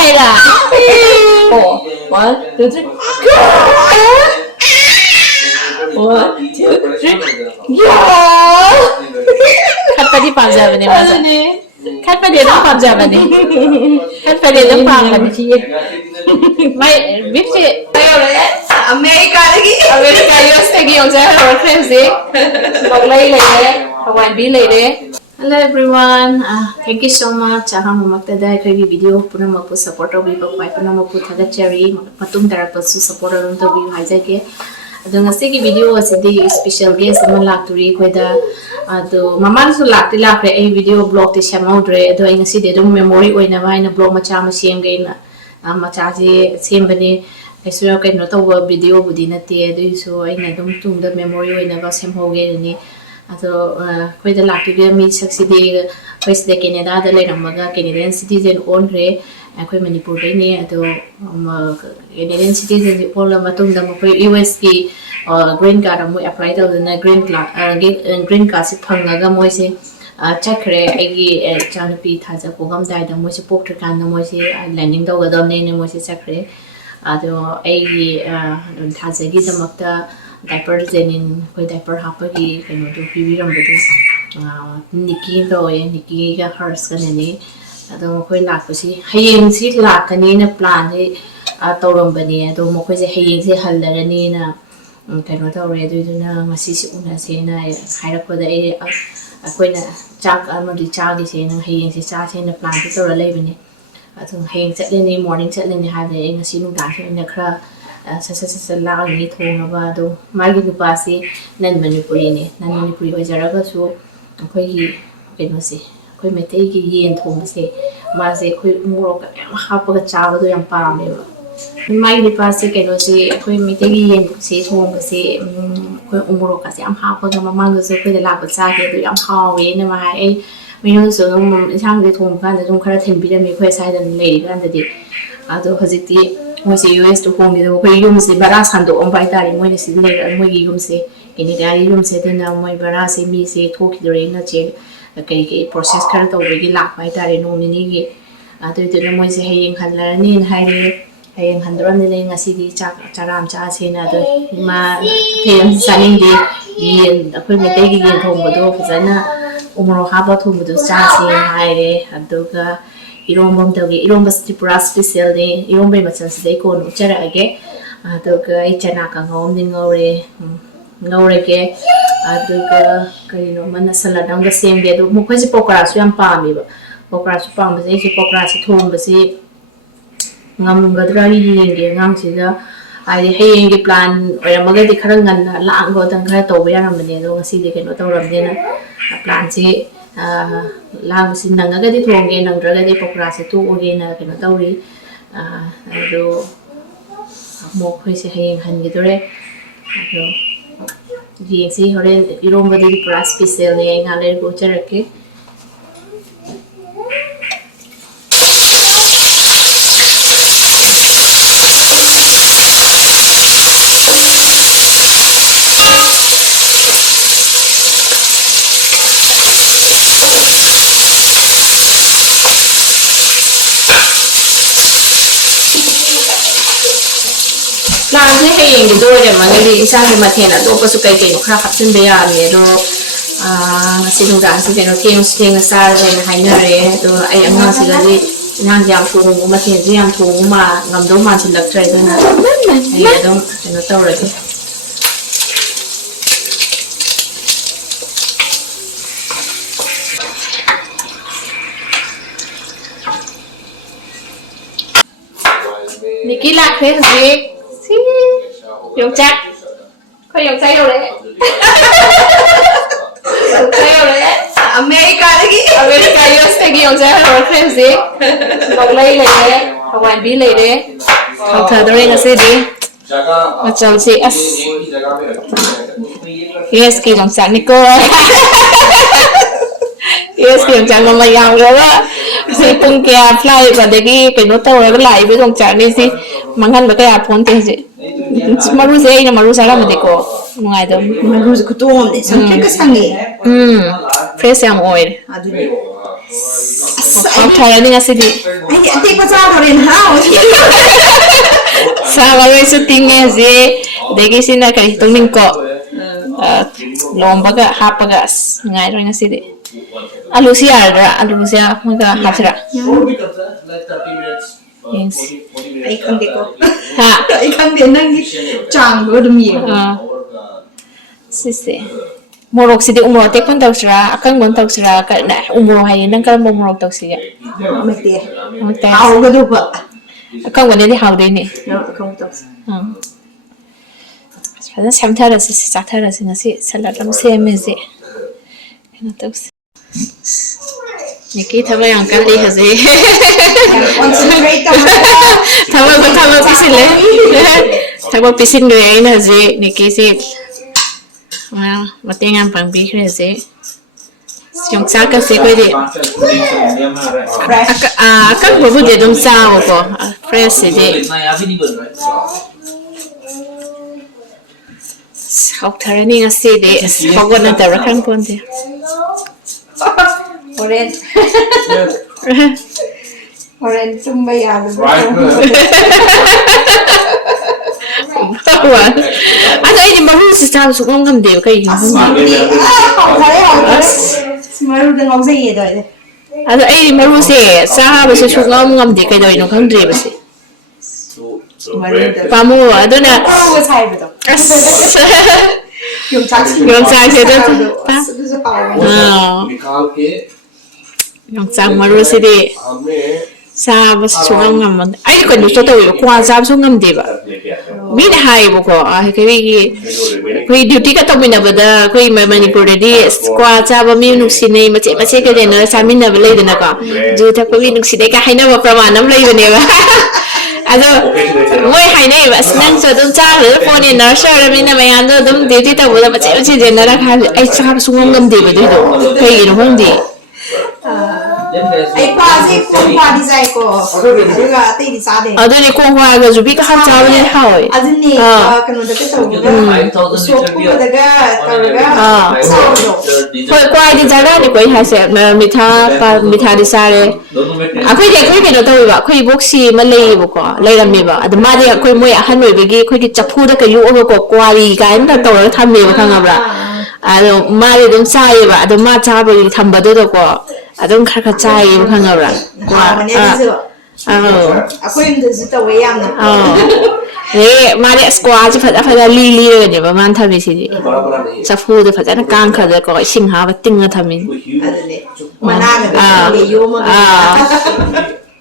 Oh, 1, 2, 3. 1, 2, 3. Yeah. Cut pa di pam jab ne masa. Cut pa di dong pam jab ne. Cut pa di dong pam ne. Mai biche. America lagi. America US lagi yang saya reference sih. Baglay lagi, Hawaii B lagi. Hello everyone. Thank you so much. Aham magtada kay video puna magpo support obi pa pai puna magpo thaga cherry matum darap su support ron to bi haja ke. Ado ngasi ki video asidi special guest ama lakturi koida ado maman su lakti lakre ei video blog te samaudre ado ngasi de dum memory oina ba ina blog macha ma sem ge na macha ji sembani Esura kay no tawa video budi na te do so ina dum tung da memory oina ba sem hoge ni ato koi da lakti ge mi saksidi koi de Canada da le ramaga Canadian citizen on re koi Manipur de ni ato Canadian citizen di pola matung da koi US ki green card mo apply da na green card si phanga ga mo se chakre agi chanapi Thaja kogam dai da mo se pok kan da mo se landing da ga da ne mo se chakre ado agi Thaja gi da makta diaper zenin koi diaper hapagi kano do pibi rambedu niki do niki ga hers kanani ado koi lakpasi hayeng si lakani na plan ni tawrambani ado mo koi je hayeng si hallarani na kano tawre do na ngasi si una se na hairakpoda e koi na chak amadi chagi se na hayeng si cha se na plan ti tawra leibani ado hayeng chatleni morning chatleni hade ngasi nu da se na khra sa lao ni thong ba do magi du pasi nan Manipuri ni nan Manipuri ho jara ga su khoi gi keno se khoi mete gi yen thong se ma se khoi muro ka ha pa ga cha ba do yam pa me ba magi du pasi keno se khoi mete gi yen se thong ga se khoi umuro ka se am ha pa ga ma ma ga se khoi de la ba cha ge do yam ha we na ma ai mi no so no sang de thong kan de jong khara thin bi de mi khoi sai da le gan de ado hajiti mo si US to home do ko yum se bara sando on bai tari mo ni si le mo gi yum se kini da yum se de na mo bara se mi se thoki de na che kai kai process kar to gi lak bai tari no ni ni gi ado de na mo se hayeng khalar ni hai re hayeng handram ni le ngasi di charam cha se na do ma them saning di yen akhoi me te gi yen thong bo do phajana umro ha ba thong bo do cha se hai re ado ga irombam tawgi iromba tripura special de iromba machal sidai ko no chara age to ka ichana ka ngom ni ngore ke adu ka kaino mana saladam ga sembe do mo khoji pokra su yam pa mi ba pokra su pa ba se pokra si thom ba si ngam ga dra ri yenge ngam si ga ai hayeng gi plan oyamaga di khara ngan la ang go dang khara to ba yaram ne do ngasi de ke no tawram de na plan si lang sin nang aga di thong ge nang draga di pokra se tu oge na ke no tawri ado mo khoi se hayeng han gi dore ado ji si horen iromba di pra special ne ngale go charake plan se hayeng gi dore de mangeli isa ge mathena to pa su kai ke no khra khapsin be ya ne do ngasi nu dan si ke no theng sa re na hai na re do ai anga si ga di nang jam thong ma the ji am thong ma ngam do ma sin lak trai do na ai do ke no taw re Niki lạc thế gì? Dùng chắc có dùng say đâu đấy dùng say đâu đấy America lagi America US lagi dùng say đâu thế gì Baglay lagi Hawaii B lagi học thở đâu đây sih di macam si as yes ki dùng chắc Nico yes ki dùng chắc mama yang rồi á si pung kia fly và để cái nốt tàu nó lại với dùng chắc đi si mangan ba kaya phone te si maru se ina maru sara me ko ngai do maru ku to om ne sang ka sangi fresh yang oil aduni Thara ni ngasi di. Ay, ati pa sa rin ha. Sa wari sa tingin si degi sina kari tungning ko. Lomba ka hapa ka ngai ro ngasi di. Alu siya mga hapsira. Yes. Ay, kandi ko. Ha. Ay, kandi nang chang go dumi. Sisi. Morok sidi umurok tek pun tau sira, akang bon tau sira ka na umurok hai nang kal umurok tau sira. Mati. Mate. Au ga do ba. Akang bon ni hau dei ni. Akang tau. Fadan samthara si sathara si ngasi salatam seme si. Kena tau. Niki thaba yang kali hazi. Concentrate ta. Thaba pisin le. Thaba pisin gre ina hazi niki si. Matingan pang bihre si. Yung saka si ko di. Akang babu di dum sa ko. Fresh si di. Học thara ni ngasi di. Pagwan na tara kang pon di. Oren tumba ya. Ano ini maru si sabi so kung kamde kay yung maru dang ang say do. ano ini maru si sabi so kung kamde kay do yung kamde ba si pamu ano na yung saksi do yung sang maru si di sabi so kung kamde ay ko gusto to yung kung sabi so kamde ba Min hai buko koi duty ka to binabada koi Manipuri di squad sa ba mi nuksine mache ka den sa min na balai dina ka ju ta ko mi nuksine ka haina ba pramanam lai bane ba ado moi haina ba snang so dum cha le phone ni na share min na mayan do dum duty ta bola mache den na ka ai sa ba sungam ngam de ba do kai no hong di Ay pa si kung pa di sai ko. Juga ate di sa de. ado ni kung wa ga ju bi ka ha cha ba ni hawai Adun ni kanu da ka taw ga. So ko da ga taw ga. Sa do. Koi kwai di jaga ni koi ha se mitha di sare akoi ke no tawi ba koi boxi ma lei bu ko lei ram me ba ad ma de koi moi ahan noi be gi koi ki chapu da ka yu o ko kwari ka en da taw tham me ba khang abra ado ma de dum sai ba ado ma cha ba ri tham ba do ko adum khar chai ba khang abra Wa ne di so. Akoi nda si taw yam na. ma de squad fa li ne ba man tha bi si di chapu de fa na kang kha da ko sing ha ba ting na thamin Adun ni. Mana ga de yo ma.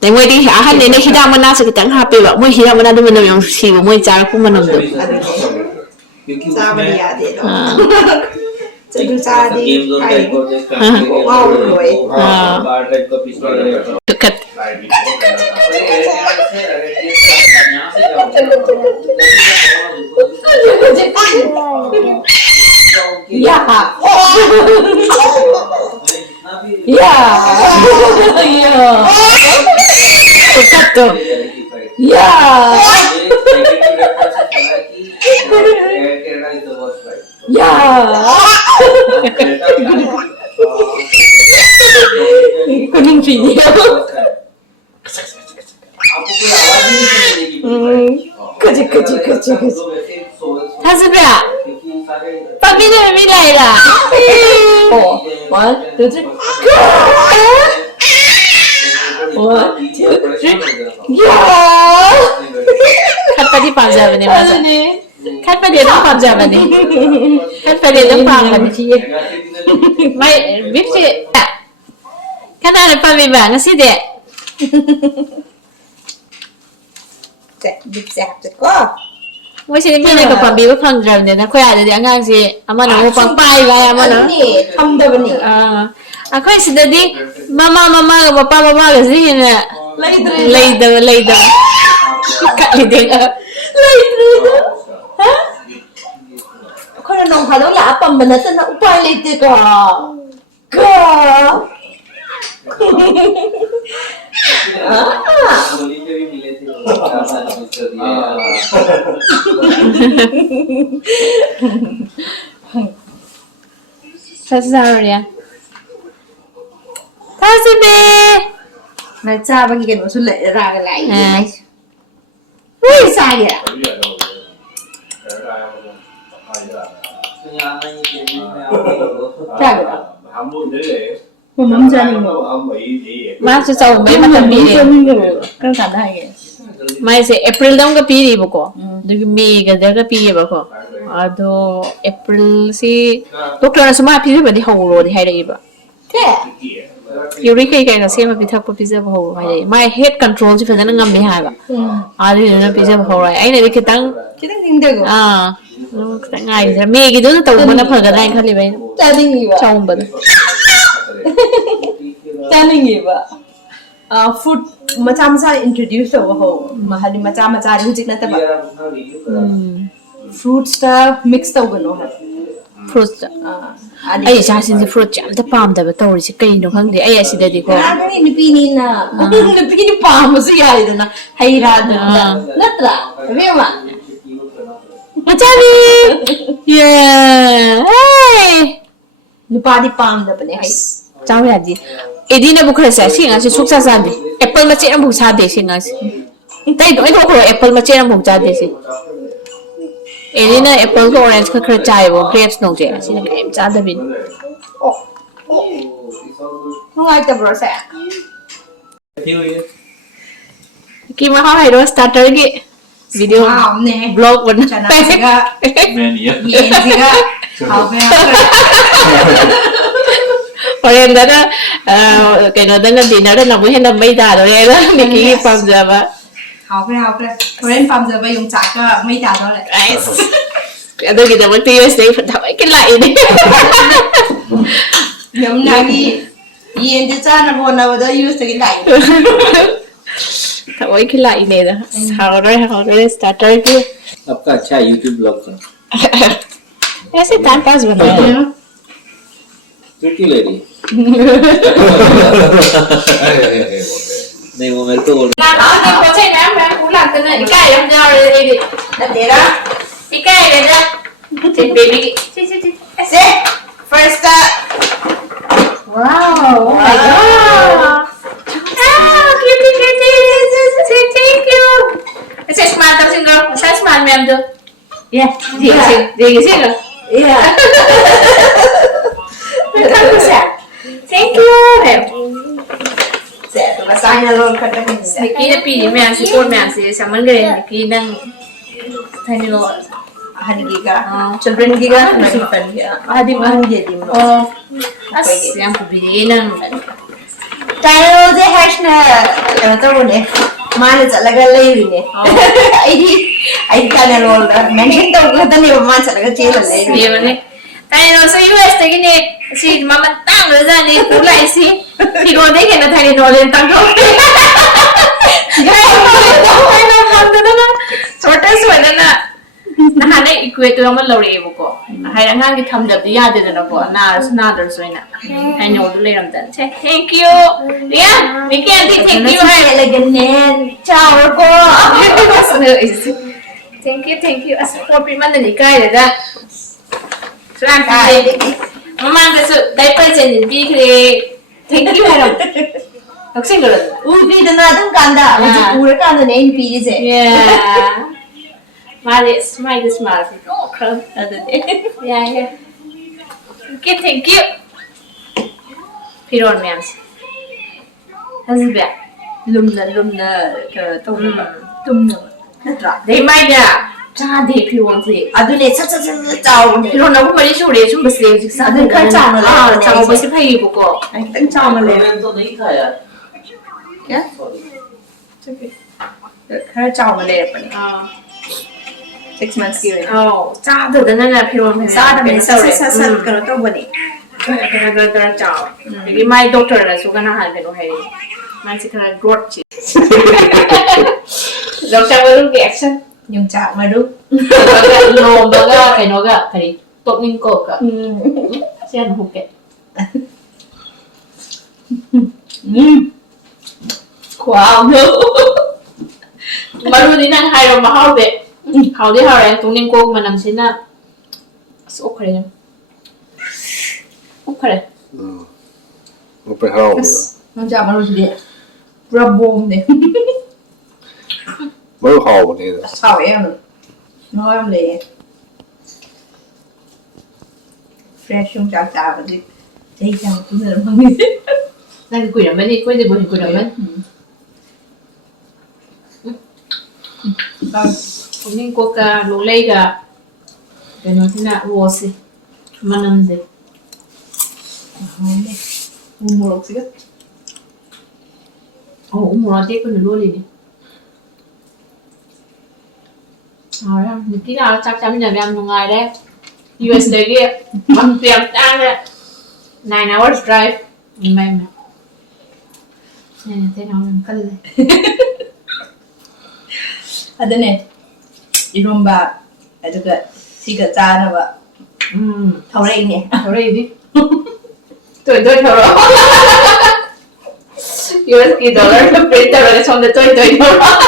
Để ngồi đi ăn này này khi đang mana sẽ chẳng happy vậy, mỗi khi đang mana đi mình làm gì mà mỗi cha cũng mình làm được. Sa ba ya de do. Sa du sa di ai. Wow rồi. Dekat. Ya. Ya. Ya. Dekat tuh. Ya. Ya. Kuning video. Kecil. Thasa ba? Pamilya mi lại là. Oh, 1, 2, 3. One, two, three. Yeah. Khát pa di pam jabe ne masa. Khát pa dia dong pam jabe ne. Khát pa dia dong pam jabe ni. Mai bipsi. Kan ada pam bi ba ngasi de. Big zap ko. Moi sini ni ko pam bi ba pam jabe ne na khoi ada de angang si ama na mo pam pai ba ama na. Ni tham da bani. Akhoi sida di mama ga papa ga si na. Lay da. Kak lideng. Ha? Ko na nong halo la apam bana ta na upay lite ka. Ka. Thasa ya. Thasa be. mà cha bao cái nó xuất lệ ra cái lại này ui sai kìa mắm chân má sẽ sau mấy mà tầm đi cái cả đây mai sẽ April dong cái pi đi bố cô được May cái đó cái pi bố cô đó April si doctor là số mà pi đi hậu rồi thì hay đấy bố thế Yuri cái xem mà pi thắc có pi ra hậu hay đấy mai head control chỉ phải là ngâm đi hay bố thì nó pi ra hậu rồi anh này cái tăng tin được tăng ngày thì May cái đó tàu mà nó phải cái này khá là vậy cha đi nghỉ vậy trong bữa cha đi nghỉ vậy food macam introduce over ho mahali macam hujik na taba fruits ta mix ta gano ha fruits ai sa sin fruit jam ta pam da ba tori si kai no khang de ai si da di ko ani ni pi ni na ni pi ni pam su ya ida na hai ra da natra ve ma Machani yeah hey nupa di pam da bane hai chao ya ji Edina bukan saya sih ngasih sukses aja. Apple macam yang bukan saya sih ngasih. Tapi itu kalau apple macam yang bukan saya sih. Edina apple ke orange ke kerja ibu grapes nong je. Sih nak em saya bin. Nungaikhre bro saya. Kita mau hai ro starter ke video vlog bana. Chana juga. Yen juga. How Hồi em đó cái nó đang đi nó đang muốn làm mấy đà rồi đó mình kỹ phẩm giờ mà học cái hồi em phẩm giờ bây dùng chặt cơ mấy đà đó lại tôi kita muốn tiêu sẽ phải thổi cái lại đi yamna đi yên thì cha nó buồn nào đó use cái lại thổi cái lại này đó how rồi starter kia आपका अच्छा YouTube blog था ऐसे time pass बना है tricky lady नहीं वो मेरे को बोल नहीं पहुंचे ना मैं पूरा करना इकाई हम जा रहे थे तेरा इकाई ले जा बेबी ऐसे first wow oh my god cutie thank you ऐसे smart तो सिंगर ऐसे smart मैम तो देखिए yeah thank you sẽ tụi sign ra luôn cần cho mình sẽ Nikki đã bị mẹ ăn côn mẹ ăn gì sáng mấy cái Nikki đang thay nó hành gì cả children gì cả mà đi phần gì đi mà hành gì đi mà yang bị nang tayo de hash na ano to ne mana talaga lay ne ai ka na roll mention to ko tani ma talaga chela lay ni mane tayo sa US te gini si mama tang rồi ra ni kulai si thì còn đấy cái nó thay nó lên tăng không cái nó làm được đó छोटे से वाला ना nah ada equator yang malu rey buko hai rangan ki tham jab diya de na ko na dar soina hai no dule ram dan thank you dia Nikki aunty thank you hai elegant ciao ko thank you as for priman ni kai da suran kai mama da su diaper chen bi kre thank you hai ram học sinh rồi ubi da na dang kanda uji pura kanda ne in pi je yeah smile không yeah okay thank you Piron ma'am husband lumna tumna natra they might cha de piron si adune cha chao ne piron na ko ri su re su bas le sa adun kha chao na le chao ba si phai bu ko anh tang chao na le तो नहीं खाया क्या khá chao na le pani 6 months ki we cha de da na piron sa da me sa ka to bani gara chao ni mai doctor na su kana han ke no hai mai si kana growth chi doctor baru ke action yung cha ma du lo baga kai no ga kai tok ning ko ka sian hu ke wow no baru din ang hayro mahau de hau de hau yang tung ning ko manam sina so kare Open house. yung cha ma du de Rabom này. Mới hồ này. Sao em rồi? Nói em lệ. Fresh không chào chào và đi. Đây chào cũng là không biết. Này quỷ đầm bên đi, quên đi buồn quỷ đầm bên. Ini coca lo lega. Cái nó thế nào rose. Mà nằm gì? Mua lộc xí. Ồ, mua tết con luôn đi. Rồi, những cái nào chắc chắn là làm ngày đấy. US đấy kia, bằng tiền ăn đấy. 9 hours drive. Mày. Này thế nào làm cân này. Ada nih. Iromba. Ada ke tiga cara ba. Thau đây nè. Thảo đây đi. Tôi thảo đó. USD dollar printer là trong tôi thảo đó.